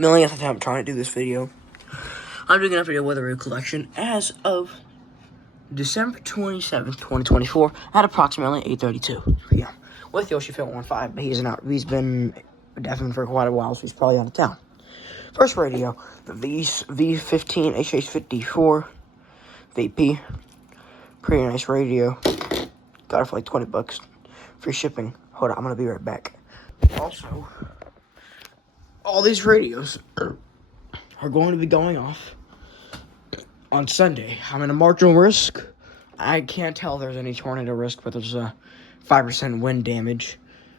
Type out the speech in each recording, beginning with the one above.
millionth attempt trying to do this video. I'm doing an updated weather collection as of December 27th, 2024 at approximately 8:32 p.m. with Yoshi Fit 15, but he's been deafened for quite a while, so he's probably out of town. First radio, the V15 HH54 VP. Pretty nice radio. Got it for like $20. Free shipping. Hold on, I'm gonna be right back. Also, all these radios are going to be going off on Sunday. I'm in a marginal risk. I can't tell if there's any tornado risk, but there's a 5% wind damage.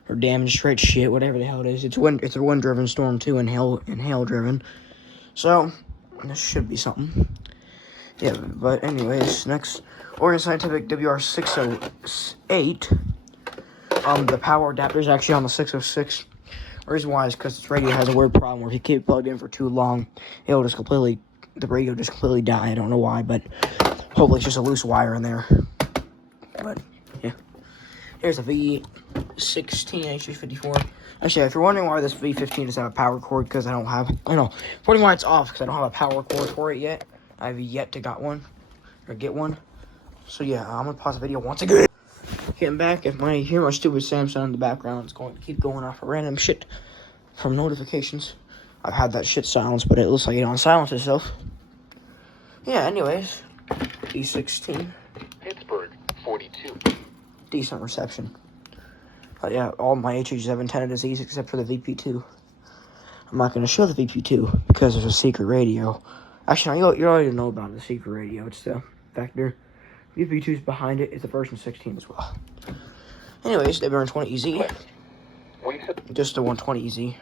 Or damage straight shit, whatever the hell it is. It's a wind-driven storm too, and hail-driven. So, this should be something. Yeah, but anyways, next, Oregon Scientific WR608. The power adapter is actually on the 606. The reason why is because this radio has a weird problem where if you keep it plugged in for too long, the radio just completely die. I don't know why, but hopefully it's just a loose wire in there. But, yeah. Here's a V16 HH54. Actually, if you're wondering why this V15 doesn't have a power cord, because wondering why it's off, because I don't have a power cord for it yet. I have yet to get one. So yeah, I'm gonna pause the video once again. Getting back, if you hear my stupid Samsung in the background, it's going to keep going off of random shit from notifications. I've had that shit silenced, but it looks like it don't silence itself. Yeah, anyways, V16. Pittsburgh, 42. Decent reception. But yeah, all my HH7 antennas except for the VP2. I'm not going to show the VP2 because there's a secret radio. Actually, no, you already know about the secret radio. It's the Vector. VP2's behind it. It's a version 16 as well. Anyways, they were in 20EZ. Just the 120EZ.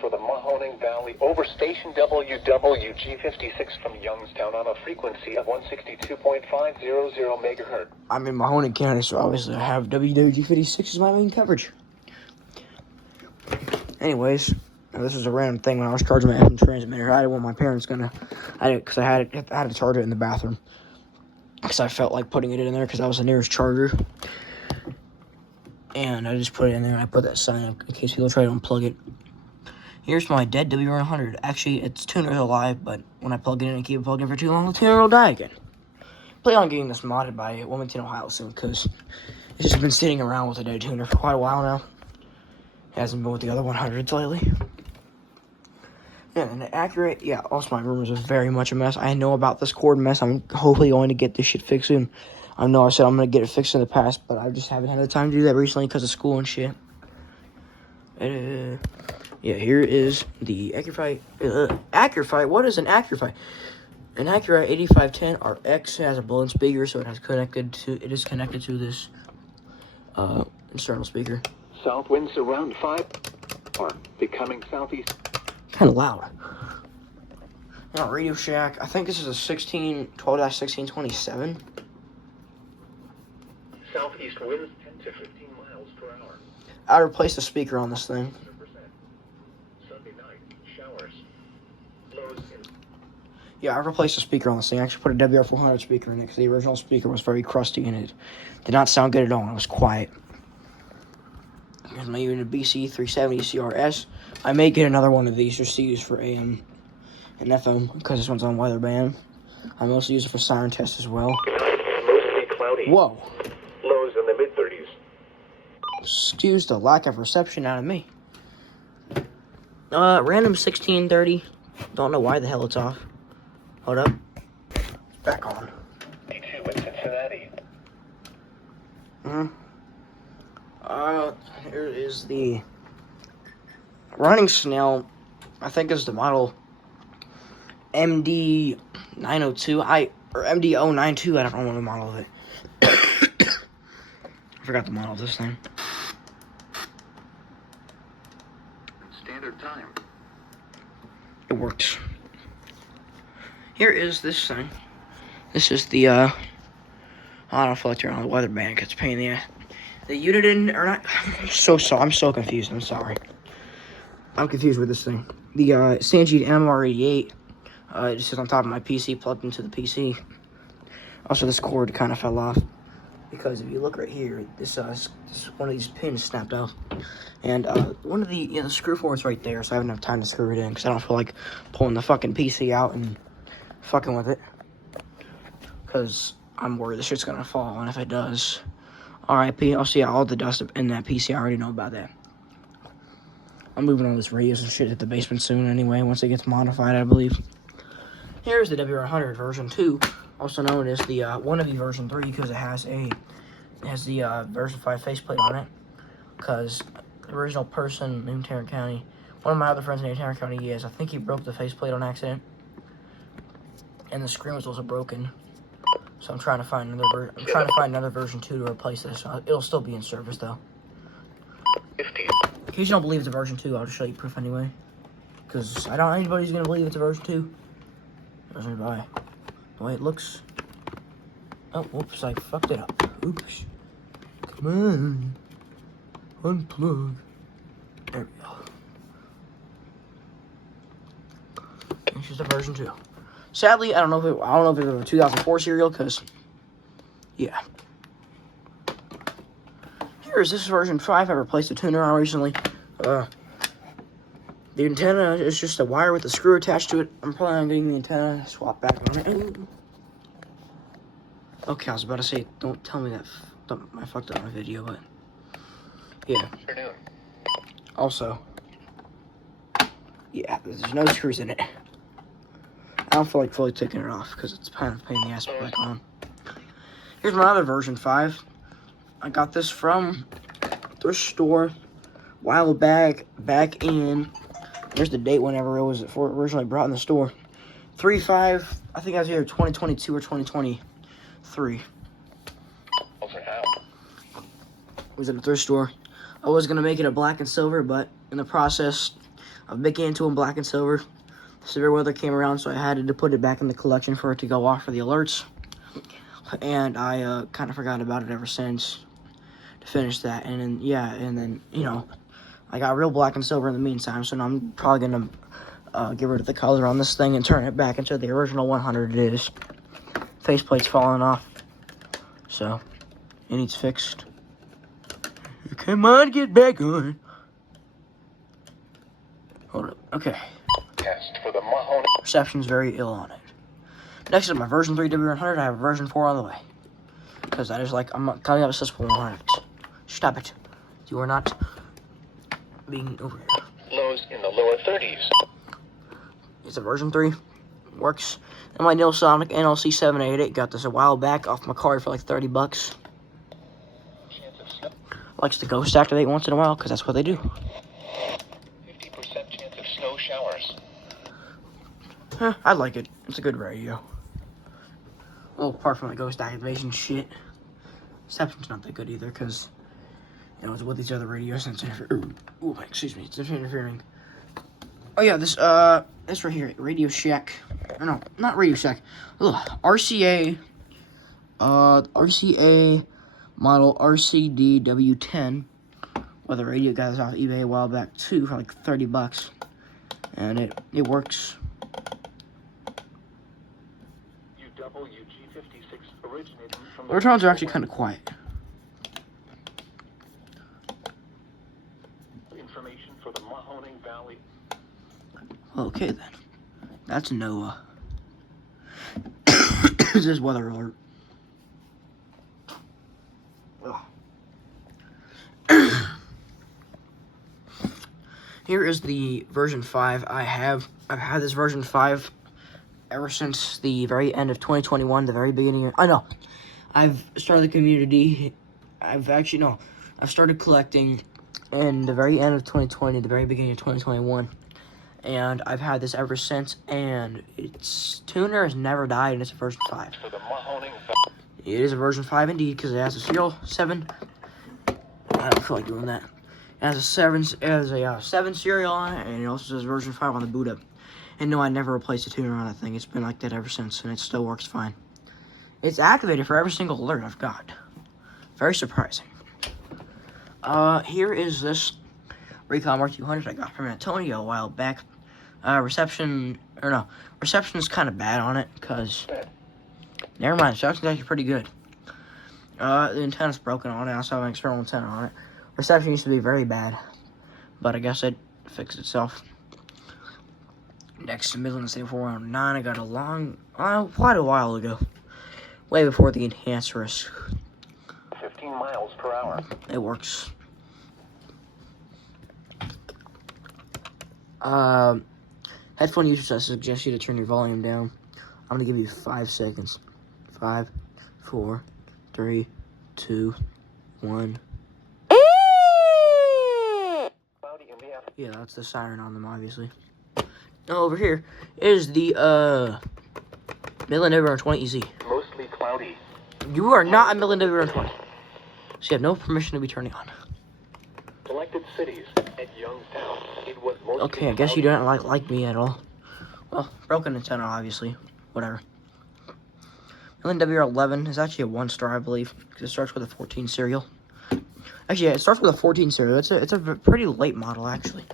For the Mahoning Valley over station WWG56 from Youngstown on a frequency of 162.500 megahertz. I'm in Mahoning, Canada, so obviously I have WWG56 as my main coverage. Anyways, this was a random thing when I was charging my FM transmitter. I didn't want my parents because I had to charge it in the bathroom. Because I felt like putting it in there because that was the nearest charger. And I just put it in there and I put that sign up in case people try to unplug it. Here's my dead WR100. Actually, its tuner's alive, but when I plug it in and keep it plugged in for too long, the tuner will die again. Plan on getting this modded by Wilmington, Ohio soon, because it's just been sitting around with a dead tuner for quite a while now. It hasn't been with the other 100s lately. Yeah, and accurate, yeah, also my room is very much a mess. I know about this cord mess. I'm hopefully going to get this shit fixed soon. I know I said I'm going to get it fixed in the past, but I just haven't had the time to do that recently because of school and shit. Yeah, here is the Accurite. What is an Accurite? An Accurite 8510 RX has a built-in speaker, so it is connected to this external speaker. South winds around 5 are becoming southeast. Kind of loud. Now, Radio Shack. I think this is a 12-1627. Southeast winds 10 to 15 miles per hour. I replaced the speaker on this thing. Sunday night, showers. Lows in. Yeah, I replaced the speaker on this thing. I actually put a WR400 speaker in it because the original speaker was very crusty and it did not sound good at all. It was quiet. Here's my unit BC 370 CRS. I may get another one of these just to use for AM and FM because this one's on weather band. I mostly use it for siren tests as well. Mostly cloudy. Whoa. Lows in the mid-30s. Excuse the lack of reception out of me. Random 1630. Don't know why the hell it's off. Hold up. It's back on. 82 in Cincinnati. Here is the Running Snail. I think is the model MD902. Or MD092. I don't know the model of it. I forgot the model of this thing. Standard time. It works. Here is this thing. This is the auto filter on the weather band. It's a pain in the ass. The unit or not. I'm so confused. I'm sorry. I'm confused with this thing. The Sangeet MR88. It just sits on top of my PC, plugged into the PC. Also, this cord kind of fell off. because if you look right here, this one of these pins snapped off, and one of the the screw for it's right there, so I haven't enough time to screw it in because I don't feel like pulling the fucking PC out and fucking with it, because I'm worried the shit's gonna fall, and if it does, RIP. I'll see all the dust in that PC. I already know about that. I'm moving all this radios and shit at the basement soon anyway, once it gets modified, I believe. Here's the W100 version 2, also known as the Wannabe version 3, because it has the version 5 faceplate on it. Because the original person in Tarrant County, one of my other friends in Tarrant County, I think he broke the faceplate on accident, and the screen was also broken. So I'm trying to find another version 2 to replace this. It'll still be in service though. 15. In case you don't believe it's a version 2, I'll just show you proof anyway. Because I don't know anybody's gonna believe it's a version 2. Doesn't buy the way it looks. Oh, whoops! I fucked it up. Oops. Come on, unplug. There we go. It's just a version 2. Sadly, I don't know if it was a 2004 serial, because yeah. Here's this version 5. I replaced the tuner on recently. The antenna is just a wire with a screw attached to it. I'm planning on getting the antenna swapped back on it. Okay, I was about to say, don't tell me that I fucked up my video, but yeah. Also, yeah, there's no screws in it. I don't feel like fully taking it off because it's kind of a pain in the ass to put back on. Here's my other version 5. I got this from thrift store a while back in. There's the date whenever it was originally brought in the store. 3/5. I think I was either 2022 or 2023. It was at a thrift store. I was gonna make it a black and silver, but in the process of making it into a black and silver, severe weather came around, so I had to put it back in the collection for it to go off for the alerts. And I kind of forgot about it ever since to finish that. And then, yeah, and then, you know, I got real black and silver in the meantime, so now I'm probably going to get rid of the color on this thing and turn it back into the original 100 it is. Faceplate's falling off, so it needs fixed. Come on, get back on. Hold up, okay. Test for the Mahoney. Reception's very ill on it. Next is my version 3 W100. I have a version 4 on the way. Because I just like, I'm not coming up with successful 100. Stop it. You are not being over here. Lows in the lower 30s. It's a version 3. Works. And my Nilsonic NLC 788 got this a while back off my card for like 30 bucks. Likes to ghost activate once in a while because that's what they do. 50% chance of snow showers. I like it. It's a good radio. Well, apart from the ghost activation shit. Reception's not that good either, because, you know, it's with these other radios and it's interfering. Ooh, excuse me, it's interfering. Oh yeah, this right here, Radio Shack. No, not Radio Shack. Ugh, RCA model RCD-W10. Well, the radio got this off eBay a while back too for like 30 bucks. And it works. UWG56 originating from The returns are actually kind of quiet. information for the Mahoning Valley. Okay then. That's NOAA. This is weather alert. Here is the version 5 I've had this version 5 ever since the very end of 2021, the very beginning of, I've started the community. I've started collecting in the very end of 2020, the very beginning of 2021. And I've had this ever since, and its tuner has never died, and it's a version 5. For the Mahoning It is a version 5 indeed, because it has a serial 7. I don't feel like doing that. It has a 7 serial on it, and it also says version 5 on the boot up. And no, I never replaced a tuner on that thing. It's been like that ever since, and it still works fine. It's activated for every single alert I've got. Very surprising. Here is this Recon Mark 200 I got from Antonio a while back. Reception is kind of bad on it, because... Never mind, reception's actually pretty good. The antenna's broken on it. I also have an external antenna on it. Reception used to be very bad, but I guess it fixed itself. Next to Midland State 409, I got a long, quite a while ago. Way before the enhanced risk. 15 miles per hour. It works. Headphone users, I suggest you to turn your volume down. I'm gonna give you 5 seconds. 5, 4, 3, 2, 1. Cloudy in the afternoon. Yeah, that's the siren on them, obviously. Now over here is the Midland WR20 EZ. Mostly cloudy. You are not a Midland WR20, so you have no permission to be turning on. Selected cities at Youngstown. It was mostly Okay, I guess you don't like me at all. Well, broken antenna, obviously. Whatever. Midland WR11 is actually a 1-star, I believe, because it starts with a 14 serial. Actually, yeah, it starts with a 14 serial. It's a pretty late model, actually.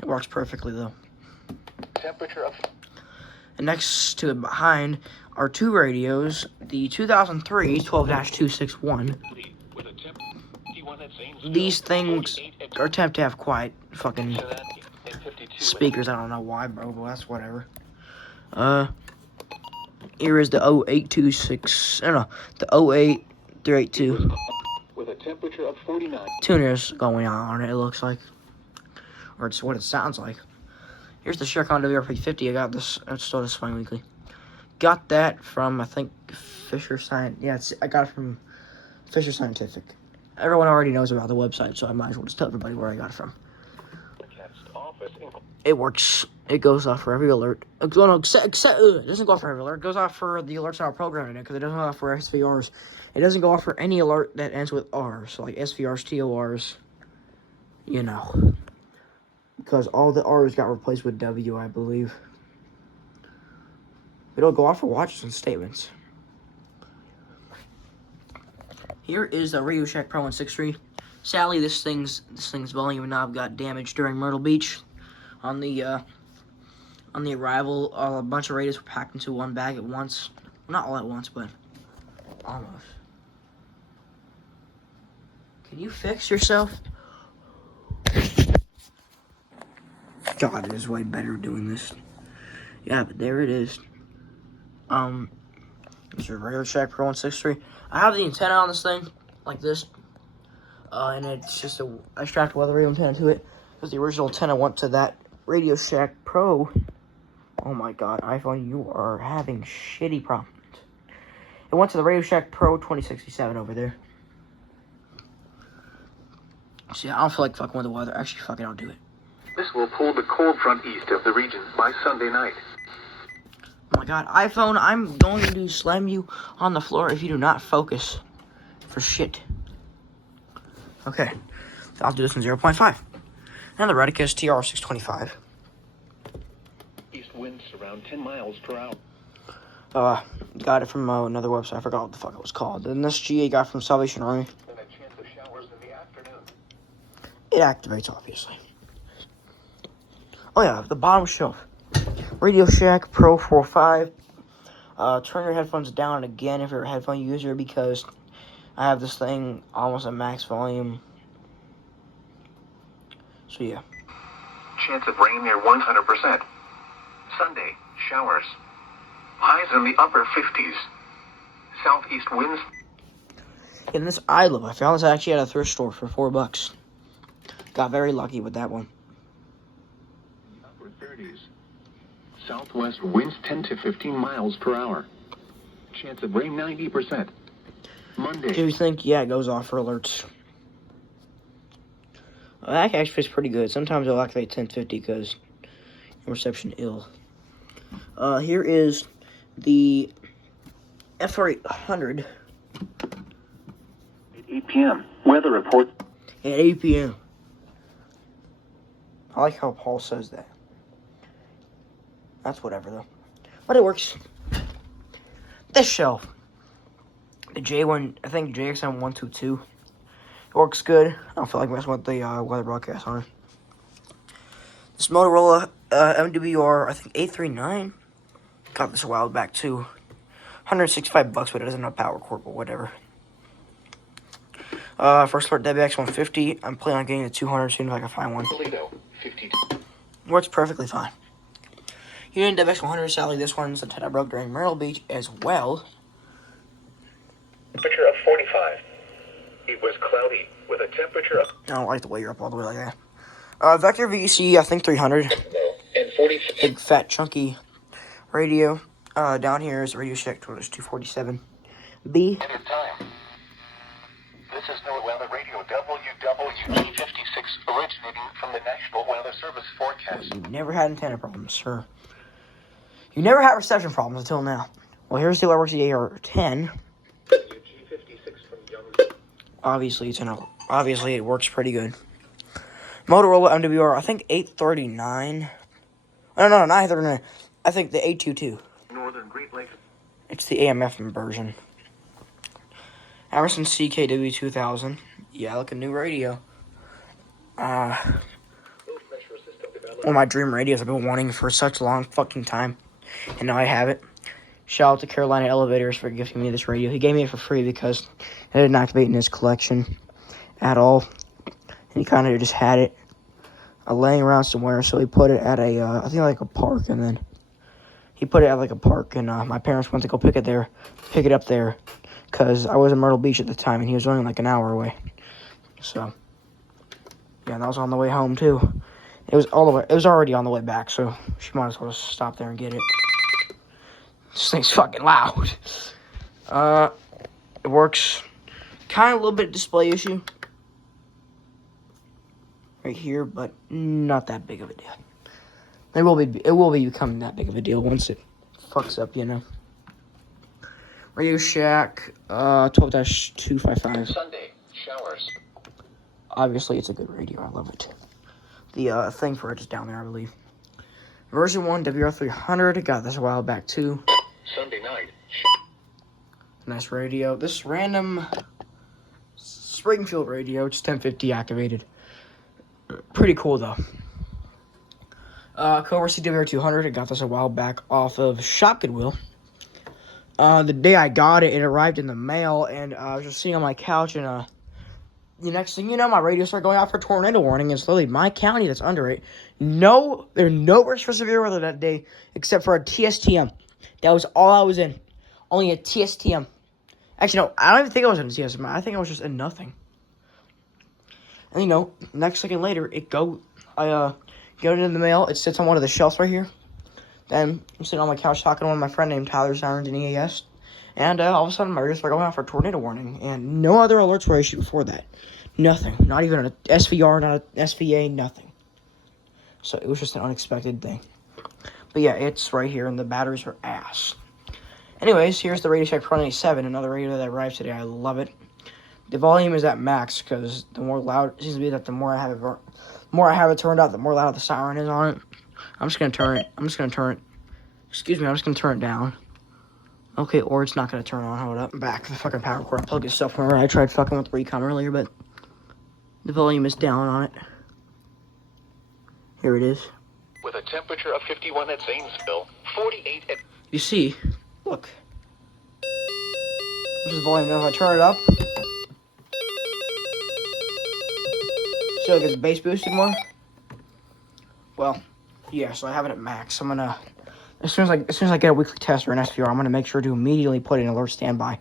It works perfectly, though. Temperature of And next to it behind are 2 radios. The 2003 12-261. These things are attempt to have quiet fucking speakers. I don't know why, bro, but that's whatever. Here is the 0826. I don't know, the 08382. with a temperature of 49. Tuners going on it, it looks like. Or it's what it sounds like. Here's the Shercon WRP50. I got this. It's still this Swing Weekly. Got that from, I think, Fisher Science. Yeah, I got it from Fisher Scientific. Everyone already knows about the website, so I might as well just tell everybody where I got it from. It works. It goes off for every alert. It doesn't go off for every alert. It goes off for the alerts in our program in it, because it doesn't go off for SVRs. It doesn't go off for any alert that ends with R, so like SVRs, TORs, you know. Because all the R's got replaced with W, I believe. It'll go off for watches and statements. Here is the Radio Shack Pro 163. Sadly, this thing's volume knob got damaged during Myrtle Beach. On the arrival, a bunch of radios were packed into one bag at once. Well, not all at once, but almost. Can you fix yourself? God, it is way better doing this. Yeah, but there it is. It's your Radio Shack Pro 163. I have the antenna on this thing, like this. And it's just I strapped a weather radio antenna to it, because the original antenna went to that Radio Shack Pro. Oh my god, iPhone, you are having shitty problems. It went to the Radio Shack Pro 2067 over there. So yeah, I don't feel like fucking with the weather. Actually, fucking don't do it. This will pull the cold front east of the region by Sunday night. Oh my god, iPhone, I'm going to slam you on the floor if you do not focus for shit. Okay, I'll do this in 0.5. And the Redicus TR625. East winds around 10 miles per hour. Got it from another website. I forgot what the fuck it was called. And this GA got from Salvation Army. And a chance of showers in the afternoon. It activates, obviously. Oh yeah, the bottom shelf. Radio Shack Pro 45. Turn your headphones down again if you're a headphone user, because I have this thing almost at max volume. So yeah. Chance of rain near 100%. Sunday, showers. Highs in the upper 50s. Southeast winds. And this iLove, I found this actually at a thrift store for $4. Got very lucky with that one. Upper 30s. Southwest winds 10 to 15 miles per hour. Chance of rain 90%. Monday. Do you think? Yeah, it goes off for alerts. Well, that actually fits pretty good. Sometimes it'll activate 1050 because reception ill. Here is the FR800. At 8 p.m. Weather report. At 8 p.m. I like how Paul says that. That's whatever, though. But it works. This shelf. The J1, I think JXM122. It works good. I don't feel like messing with the weather broadcast on it. This Motorola MWR, I think 839. Got this a while back, too. $165, but it doesn't have power cord, but whatever. First alert WX 150. I'm planning on getting the 200 as soon as I can find one. Toledo, 52. Works perfectly fine. Union WX 100, sadly, this one's antenna broke during Myrtle Beach as well. Temperature of 45. It was cloudy with a temperature of I don't like the way you're up all the way like that. Vector VC, I think 300. and 46. Big, fat, chunky radio. Down here is the Radio Shack 247. B. It is time. This is NOAA Weather Radio WWG56 originating from the National Weather Service forecast. You never had antenna problems, sir. You never had reception problems until now. Well, here's the alerts the AR-10. WG56 from Young. Obviously, it works pretty good. Motorola MWR, I think 839. No, not 939. I think the 822. Northern Great Lakes. It's the AM/FM version. Emerson CKW 2000. Yeah, like a new radio. One of my dream radios I've been wanting for such a long fucking time. And now I have it. Shout out to Carolina Elevators for gifting me this radio. He gave me it for free because it didn't activate in his collection at all. And he kind of just had it laying around somewhere. So he put it at I think like a park. And then he put it at like a park. And my parents went to go pick it up there. Because I was in Myrtle Beach at the time, and he was only like an hour away. So, yeah, that was on the way home, too. It was already on the way back, so she might as well just stop there and get it. This thing's fucking loud. It works. Kind of a little bit of display issue. Right here, but not that big of a deal. It will be becoming that big of a deal once it fucks up, you know. Radio Shack, 12-255. Sunday, showers. Obviously, it's a good radio. I love it. The thing for it is down there, I believe. Version 1, WR300. Got this a while back, too. Sunday night. Nice radio. This random Springfield radio, it's 1050 activated. Pretty cool, though. Cobra CWR200. I got this a while back off of Shop Goodwill. The day I got it, it arrived in the mail, and I was just sitting on my couch, and the next thing you know, my radio started going out for tornado warning, and slowly my county that's under it, there's no risk for severe weather that day, except for a TSTM. That was all I was in. Only a TSTM. Actually, no, I don't even think I was in a TSTM. I think I was just in nothing. And, next second later, I get it in the mail. It sits on one of the shelves right here. Then I'm sitting on my couch talking to one of my friend named Tyler Sirens in EAS. And all of a sudden my radio started going out for a tornado warning. And no other alerts were issued before that. Nothing. Not even an SVR, not an SVA, nothing. So it was just an unexpected thing. But yeah, it's right here and the batteries are ass. Anyways, here's the Radio Shack Pro 97, another radio that arrived today. I love it. The volume is at max because the more loud it seems to be that the more I have it turned out, the more loud the siren is on it. I'm just going to turn it. Excuse me, I'm just going to turn it down. Okay, or it's not going to turn on. Hold up. Back the fucking power cord. Plug this stuff whenever I tried fucking with the Recon earlier, but the volume is down on it. Here it is. With a temperature of 51 at Zanesville, 48 at... You see, look. This is the volume. Now if I turn it up, see like it's bass boosted more? Well, yeah, so I have it at max. I'm gonna, as soon as I get a weekly test or an SVR, I'm gonna make sure to immediately put it in alert standby,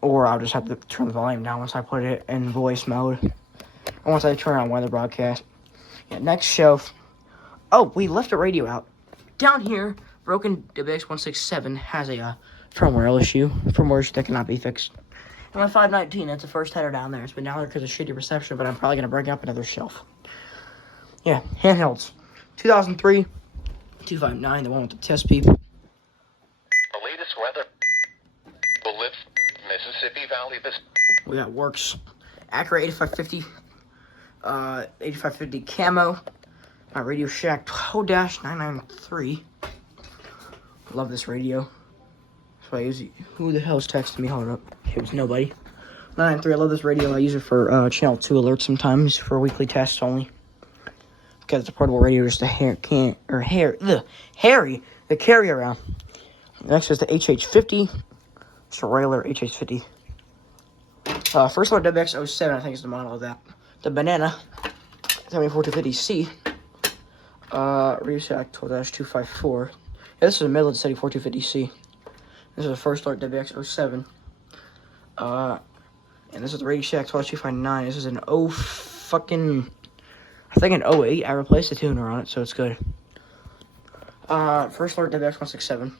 or I'll just have to turn the volume down once I put it in voice mode, or once I turn on weather broadcast. Yeah, next shelf. Oh, we left a radio out down here. Broken WX167 has a firmware issue that cannot be fixed. And my 519, that's the first header down there. It's been down there because of shitty reception, but I'm probably gonna break up another shelf. Yeah, handhelds. 2003, 259, the one with the test peep. The latest weather will lift Mississippi Valley this... We got Works. Acura 8550. 8550 camo. My Radio Shack 12-993. Love this radio. So I use it. Who the hell's texting me? Hold up. It was nobody. 993. I love this radio. I use it for channel 2 alerts sometimes for weekly tests only. Because it's a portable radio, just Harry, the carry around. Next is the HH50. It's a regular HH50. First Alert WX07, I think is the model of that. The Banana 74250C. Radio Shack 12-254. Yeah, this is a Midland City 4250C. This is a First Alert WX07. And this is the Radio Shack 12259. This is an I think an 08. I replaced the tuner on it, so it's good. First Alert WX167.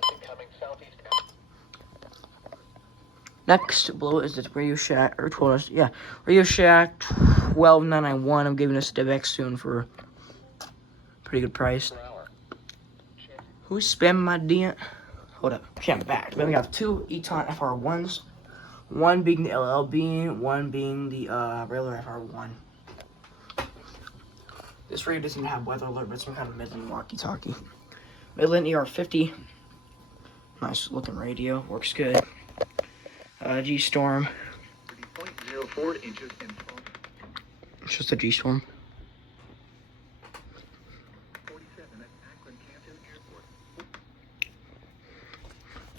Next below is the Radio Shack, Radio Shack 12991. I'm giving this a WX tune for a pretty good price. Who's spamming my dent? Hold up, okay, I'm back. Then we have two Eton FR1s. One being the LLB, one being the regular FR1. This radio doesn't have weather alert, but it's some kind of Midland walkie-talkie. Midland ER50. Nice looking radio, works good. G-Storm. 0.04 inches in It's just a G-Storm. 47 at Akron Canton Airport.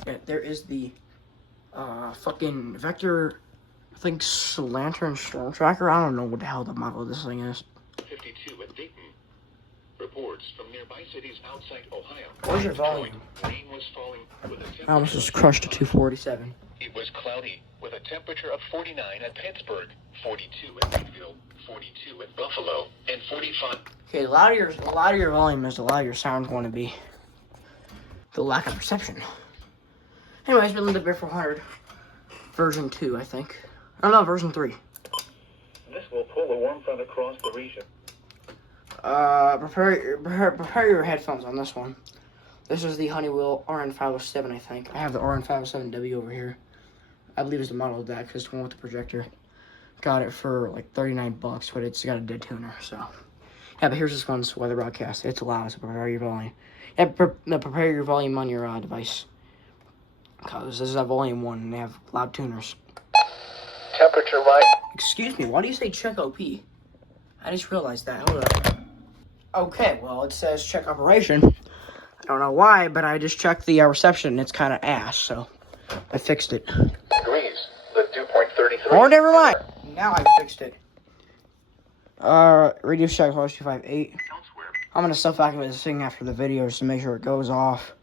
Yeah, there is the fucking Vector, I think, Lantern Storm Tracker. I don't know what the hell the model of this thing is. 52 at Dayton. Reports from nearby cities outside Ohio. Where's your volume? Rain was falling with a temperature I almost just crushed a 247. It was cloudy with a temperature of 49 at Pittsburgh, 42 at Midville, 42 at Buffalo, and 45. Okay, the louder your volume is, the louder your sound's going to be. The lack of perception. Anyways, Midland WX400, version 2, I think. Oh no, version 3. This will pull the warm front across the region. Prepare your headphones on this one. This is the Honeywell RN507, I think. I have the RN507W over here. I believe it's the model of that, because it's the one with the projector. Got it for like 39 bucks, but it's got a dead tuner, so. Yeah, but here's this one's weather broadcast. It's loud, so prepare your volume. Yeah, prepare your volume on your device. Because this is a volume 1, and they have loud tuners. Temperature right. Excuse me, why do you say check OP? I just realized that. Hold up. Okay, well, it says check operation. I don't know why, but I just checked the reception, and it's kind of ass, so I fixed it. Degrees. The 2.33. Oh, never mind. Now I fixed it. Radio Shack 258. Elsewhere. I'm going to self-activate this thing after the video just to make sure it goes off.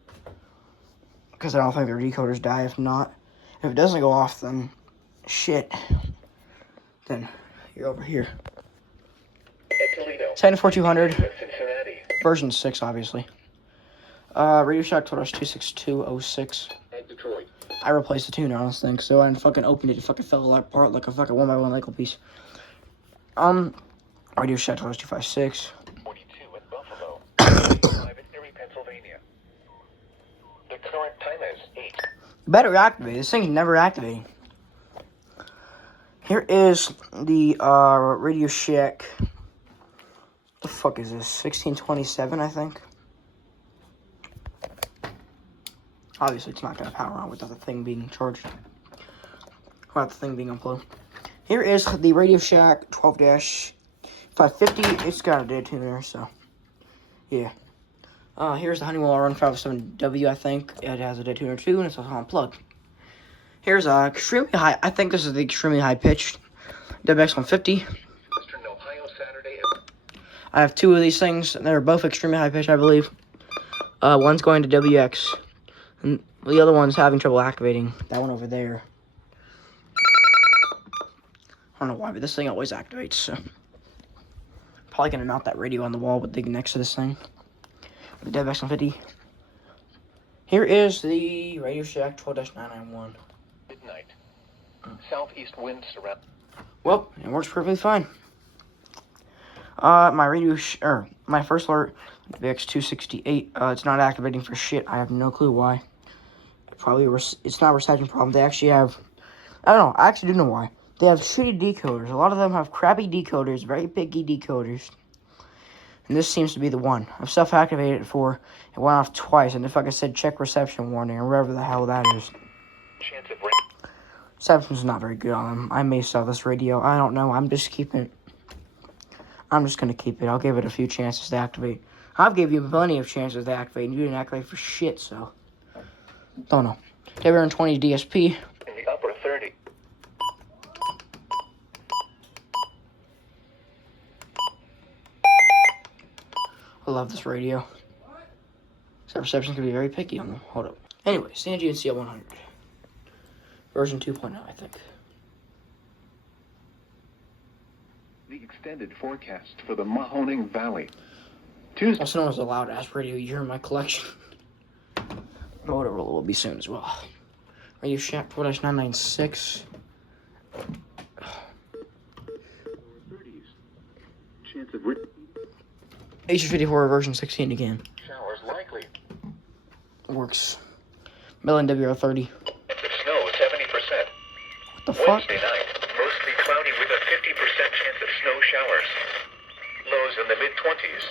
Because I don't think their decoders die. If not, if it doesn't go off, then shit. Then you're over here. At Toledo. 104,200. Cincinnati. Version 6, obviously. Radio Shack 26206. At Detroit. I replaced the tuner on this thing, so I fucking opened it. It fucking fell apart like a fucking 1x1 Lego piece. Radio Shack 256. 42 at Buffalo. 5 at Erie, Pennsylvania. The current time is 8. You better activate. This thing's never activating. Here is the Radio Shack. The fuck is this? 1627, I think. Obviously, it's not gonna power on without the thing being charged. Without the thing being unplugged. Here is the Radio Shack 12-550. It's got a dead tuner, so yeah. Here's the Honeywell RN507W. I think it has a dead tuner too, and it's also unplugged. Here's extremely high. I think this is the extremely high pitched WX150. Western Ohio, Saturday. I have two of these things. They're both extremely high pitched, I believe. One's going to WX, and the other one's having trouble activating. That one over there. I don't know why, but this thing always activates, so. Probably gonna mount that radio on the wall with the next to this thing. The WX150. Here is the Radio Shack 12-991. Midnight. Southeast winds around. Well, it works perfectly fine. My my First Alert VX268. It's not activating for shit. I have no clue why. It's not a reception problem. They actually have. I don't know. I actually do know why. They have shitty decoders. A lot of them have crappy decoders, very picky decoders. And this seems to be the one. I've self-activated it for. It went off twice, and if like I said, check reception warning, or whatever the hell that is. Chance of rain. Reception's not very good on them. I may sell this radio. I don't know. I'm just keeping it. I'm just going to keep it. I'll give it a few chances to activate. I've gave you plenty of chances to activate, and you didn't activate for shit, so. Don't know. WRN20 DSP. love this radio. So reception can be very picky on them. Hold up. Anyway, Stan GNCL 100. Version 2.0, I think. The extended forecast for the Mahoning Valley. Tuesday. Also known as the loud-ass radio you hear in my collection. Motorola will be soon as well. Radio Shack 4-996. Chance of H54 version 16 again. showers likely. Works. Mellon WR30. Snow 70%. What the fuck? Wednesday night, mostly cloudy with a 50% chance of snow showers. Lows in the mid-20s.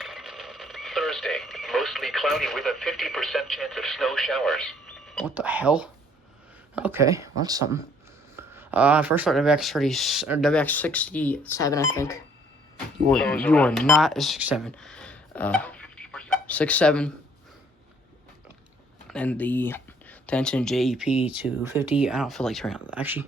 Thursday, mostly cloudy with a 50% chance of snow showers. What the hell? Okay, well, that's something. First start WX30 or WX67, I think. You are not a 67. 67. And the Tension JEP 250. I don't feel like turning on that. Actually,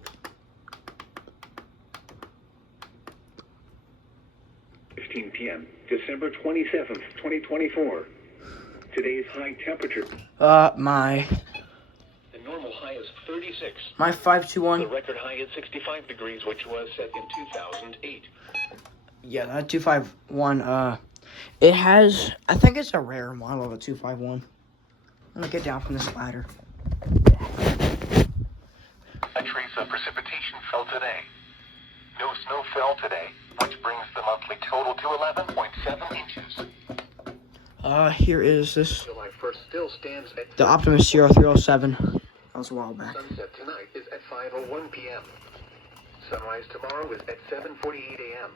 15 p.m. December 27th, 2024. Today's high temperature. my The normal high is 36. my 521. The record high is 65 degrees, which was set in 2008. Yeah, that 251. It has. I think it's a rare model of a 251. I'm gonna get down from this ladder. A trace of precipitation fell today. No snow fell today, which brings the monthly total to 11.7 inches. Here is this. July 1st still stands at The Optimus Sierra 307. That was a while back. sunset tonight is at 5:01 p.m. Sunrise tomorrow is at 7:48 a.m.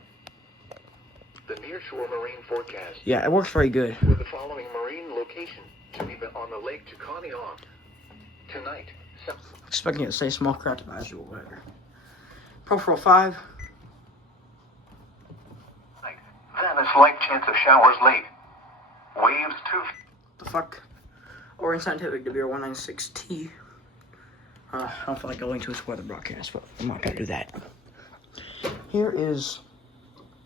The nearshore marine forecast Yeah, it works very good. with the following marine location to be on the lake Tucanaon. Tonight, Expecting it to say small craft advisory or whatever. Profile 5. then a slight chance of showers late. Waves 2. The fuck? Orient Scientific WR196T. I don't feel like going to its weather broadcast, but I'm not gonna do that. Here is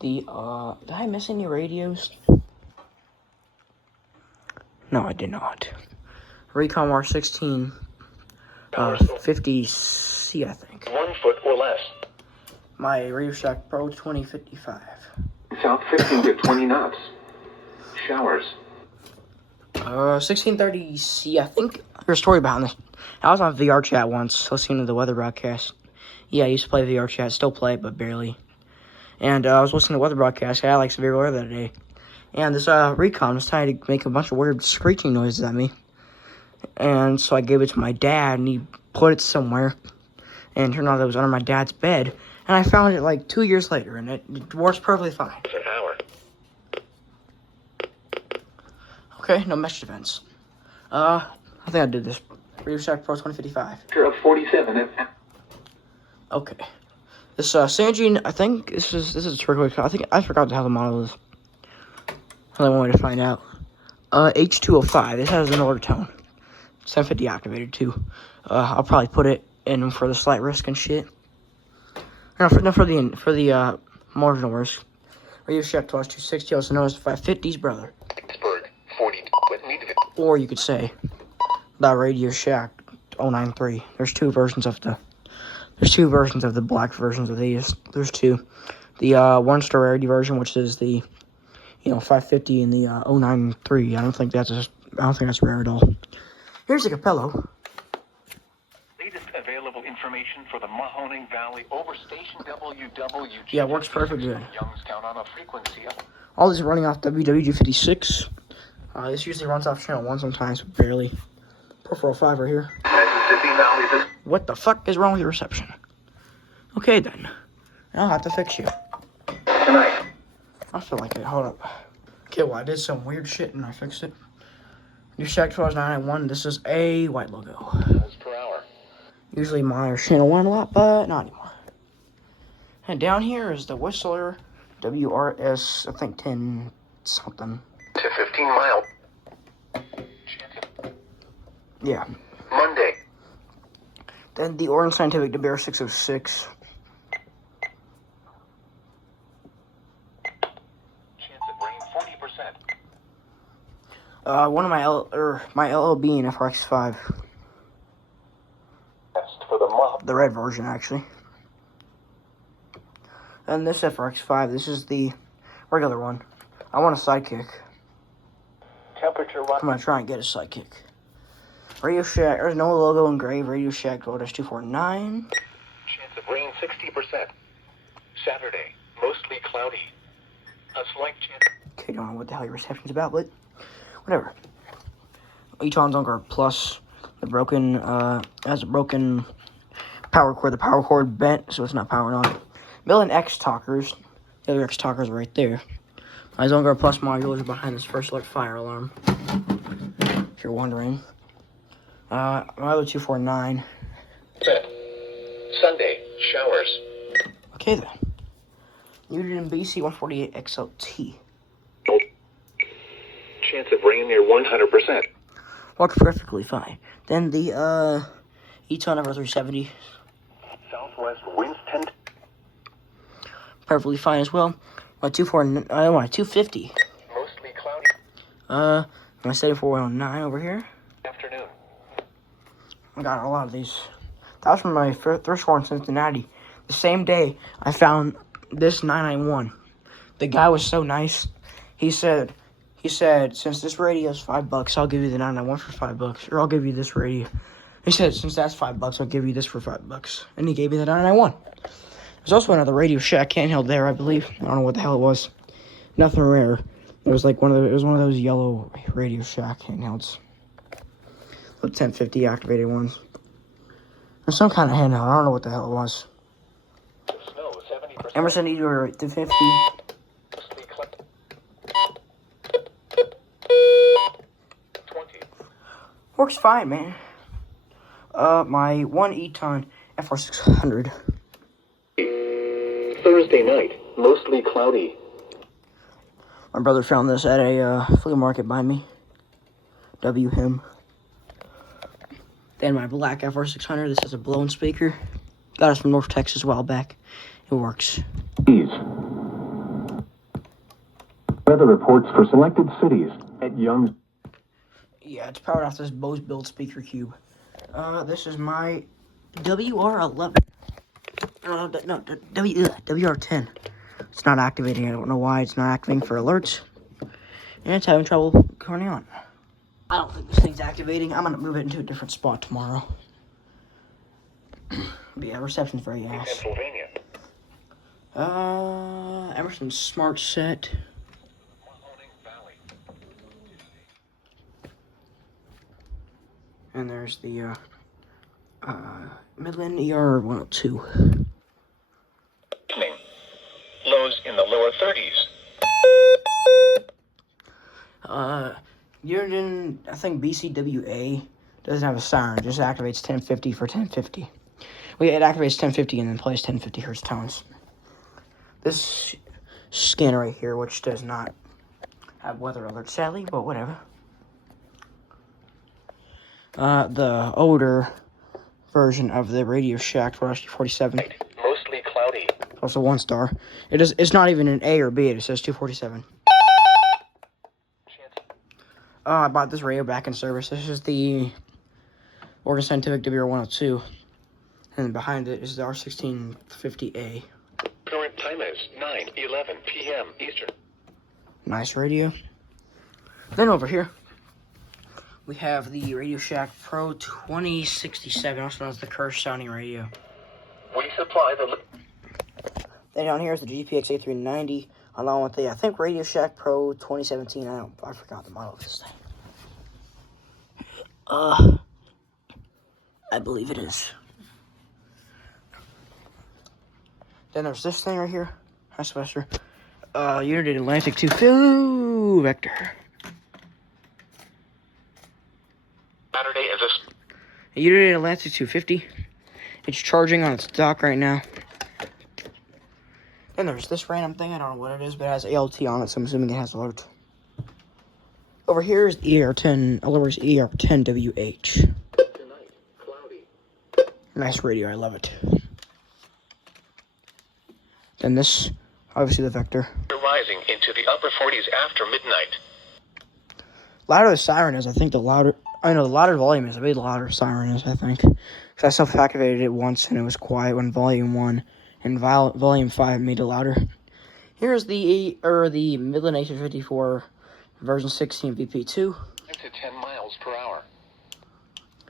the, did I miss any radios? No, I did not. Recon R16, 50C, I think. 1 foot or less. My Radio Shack Pro 2055. South 15 to 20 knots. Showers. 1630C, I think. There's a story behind this. I was on VR chat once, listening to the weather broadcast. Yeah, I used to play VR chat, still play it, but barely. And I was listening to the weather broadcast. I had like severe weather that day. And this Recon was trying to make a bunch of weird screeching noises at me. And so I gave it to my dad, and he put it somewhere. And it turned out it was under my dad's bed. And I found it like 2 years later, and it works perfectly fine. An hour. Okay, no mesh defense. I think I did this. Radio Shack Pro 2055. Of 47. Okay. This Sangean, I think this is a turquoise. I think I forgot how the model is. Only one way to find out. H205. This has an order tone. 750 activated too. I'll probably put it in for the slight risk and shit. No, for the marginal risk. Radio Shack 260, also known as the 550's brother. Pittsburgh 40. Or you could say the Radio Shack 093. There's two versions of the black versions of these. There's two. The 1-star rarity version, which is the 550, and the 093. I don't think that's rare at all. Here's the Capello. Latest available information for the Mahoning Valley over station WWG. Yeah, it works perfectly good. Youngstown on a frequency of All these are running off WWG56. This usually runs off channel 1 sometimes, but barely. Peripheral 5 right here. Mississippi Valley. What the fuck is wrong with your reception? Okay then. I'll have to fix you. Tonight. I feel like it. Hold up. Okay, well, I did some weird shit and I fixed it. New Shack 12991. This is a white logo. Miles per hour. Usually monitors channel 1 a lot, but not anymore. And down here is the Whistler WRS, I think 10 something. To 15 miles. Yeah. Monday. Then the Orient Scientific WR606. Chance of rain 40%. One of my my LLB and FRX5. For the month. The red version, actually. And this FRX5, this is the regular one. I want a sidekick. Temperature I'm gonna try and get a sidekick. Radio Shack, there's no logo engraved. Radio Shack Gold-249. Chance of rain 60%. Saturday, mostly cloudy. A slight chance. Okay, don't know what the hell your reception's about, but whatever. Eton's Unger Plus, the broken, has a broken power cord. The power cord bent, so it's not powering on. Million X talkers. The other X talkers are right there. My Zongar Plus modules are behind this first alert fire alarm. If you're wondering. My other 249. Sunday, showers. Okay then. Unit in BC 148 XLT. Chance of rain near 100%. Works perfectly fine. Then the Eton number 370. Southwest winds 10. Perfectly fine as well. My 250. Mostly cloudy. My 7409 over here. Afternoon. I got a lot of these. That was from my thrift store in Cincinnati. The same day I found this 991. The guy was so nice. He said, since this radio is $5, I'll give you the 991 for $5, or I'll give you this radio. He said, since that's $5, I'll give you this for $5, and he gave me the 991. There's also another Radio Shack handheld there, I believe. I don't know what the hell it was. Nothing rare. It was like one of those yellow Radio Shack handhelds. The 1050 activated ones. There's some kind of handheld. I don't know what the hell it was. Snow 70%. Emerson Eater 250. Mostly cloudy. 20. Works fine, man. My one Eton FR600. Thursday night, mostly cloudy. My brother found this at a flea market by me. W him. Then my black FR600. This is a blown speaker. Got us from North Texas a while back. It works. Weather reports for selected cities at Young's. Yeah, it's powered off this Bose Build speaker cube. This is my WR11. No, WR10. It's not activating. I don't know why it's not activating for alerts. And it's having trouble turning on. I don't think this thing's activating. I'm going to move it into a different spot tomorrow. But yeah, reception's very ass. Pennsylvania. Emerson Smart Set. And there's the, Midland ER 102. Lows in the lower 30s. Uniden, I think BCWA doesn't have a siren. It just activates 1050 for 1050. Well, yeah, it activates 1050 and then plays 1050 hertz tones. This scanner right here, which does not have weather alerts, sadly, but whatever. The older version of the Radio Shack RSG-47. Mostly cloudy. Also 1-star. It's not even an A or B. It says 247. I bought this radio back in service. This is the Oregon Scientific WR102. And behind it is the R1650A. Current time is 9:11 p.m. Eastern. Nice radio. Then over here, we have the Radio Shack Pro 2067, also known as the Curse sounding radio. We supply the... Then down here is the GPX A390, along with the, I think, Radio Shack Pro 2017. I forgot the model of this thing. I believe it is. Then there's this thing right here. Hi, Sylvester. Uniden Atlantic 2 Vector. Saturday is a... Uniden Atlantic 250. It's charging on its dock right now. Then there's this random thing. I don't know what it is, but it has ALT on it, so I'm assuming it has alert. Over here is the ER10, otherwise ER10WH. Tonight, cloudy. Nice radio, I love it. Then this, obviously the Vector. Rising into the upper 40s after midnight. louder the siren is, I think the louder... I know, the louder volume is, the louder siren is, I think. Because I self-activated it once, and it was quiet when volume 1 and volume 5 made it louder. Here's the Midland H54 version 16 VP2. 5 to 10 miles per hour.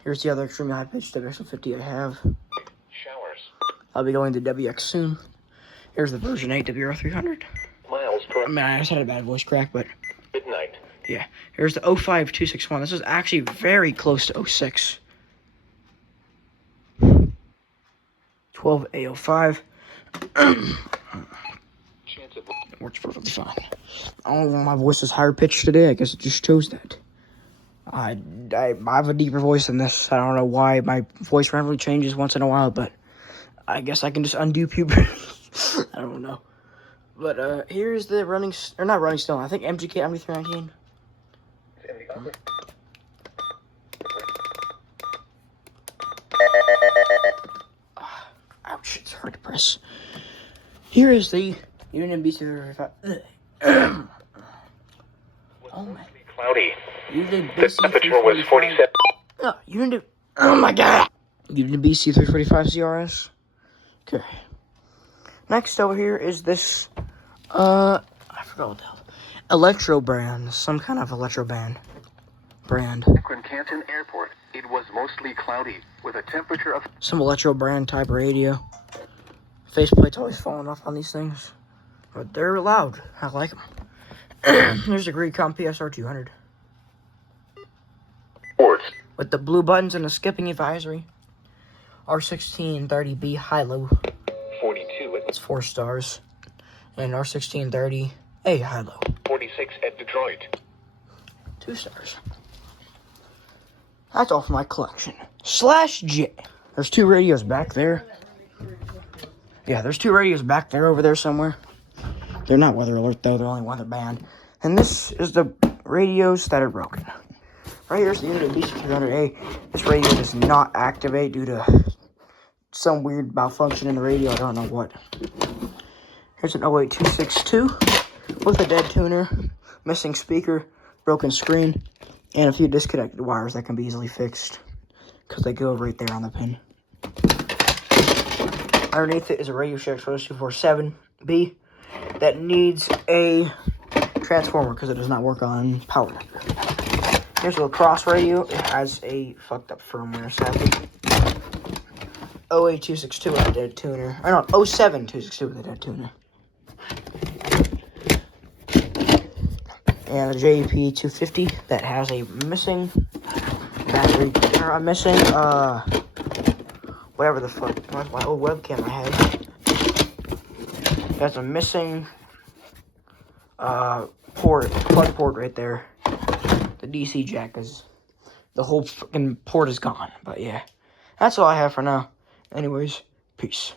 Here's the other extremely high-pitched WX50 I have. Showers. I'll be going to WX soon. Here's the version 8 WR300. Miles per I mean, I just had a bad voice crack, but midnight. yeah. Here's the 05261. This is actually very close to 06. 12A05. Chance of It works perfectly fine. I don't know why my voice is higher pitched today. I guess it just chose that. I have a deeper voice than this. I don't know why my voice randomly changes once in a while, but I guess I can just undo puberty. I don't know. But here's the not Running Stone. I think MGK MD319. Ouch! It's hard to press. Here is the Union BC345. Oh my. Cloudy. Union The temperature was 47. Union. Oh my god. Union BC345 CRS. Okay. Next over here is this. I forgot what the hell. Electro brand. Some kind of electro brand. Akron Canton Airport. It was mostly cloudy with a temperature of Some electro brand type radio. Faceplate's always falling off on these things. But they're loud. I like them. There's a Greecom PSR 200. Sports. With the blue buttons and the skipping advisory. R1630B high-low. 42 at It's 4 stars. And R1630A high-low. 46 at Detroit. 2 stars. That's all for my collection. /J. There's 2 radios back there. Yeah, there's 2 radios back there over there somewhere. They're not weather alert though, they're only weather band. And this is the radios that are broken. Right here's the unit BC300A. This radio does not activate due to some weird malfunction in the radio. I don't know what. Here's an 08262 with a dead tuner, missing speaker, broken screen, and a few disconnected wires that can be easily fixed because they go right there on the pin. Underneath it is a Radio Shack 247B that needs a transformer because it does not work on power. Here's a lacrosse radio. It has a fucked up firmware, sadly. 08262 with a dead tuner. Or no, 07262 with a dead tuner. And the JP250 that has a missing battery, or a missing, whatever the fuck, my old webcam I had. That's a missing, plug port right there. The DC jack is, the whole fucking port is gone, but yeah. That's all I have for now. Anyways, peace.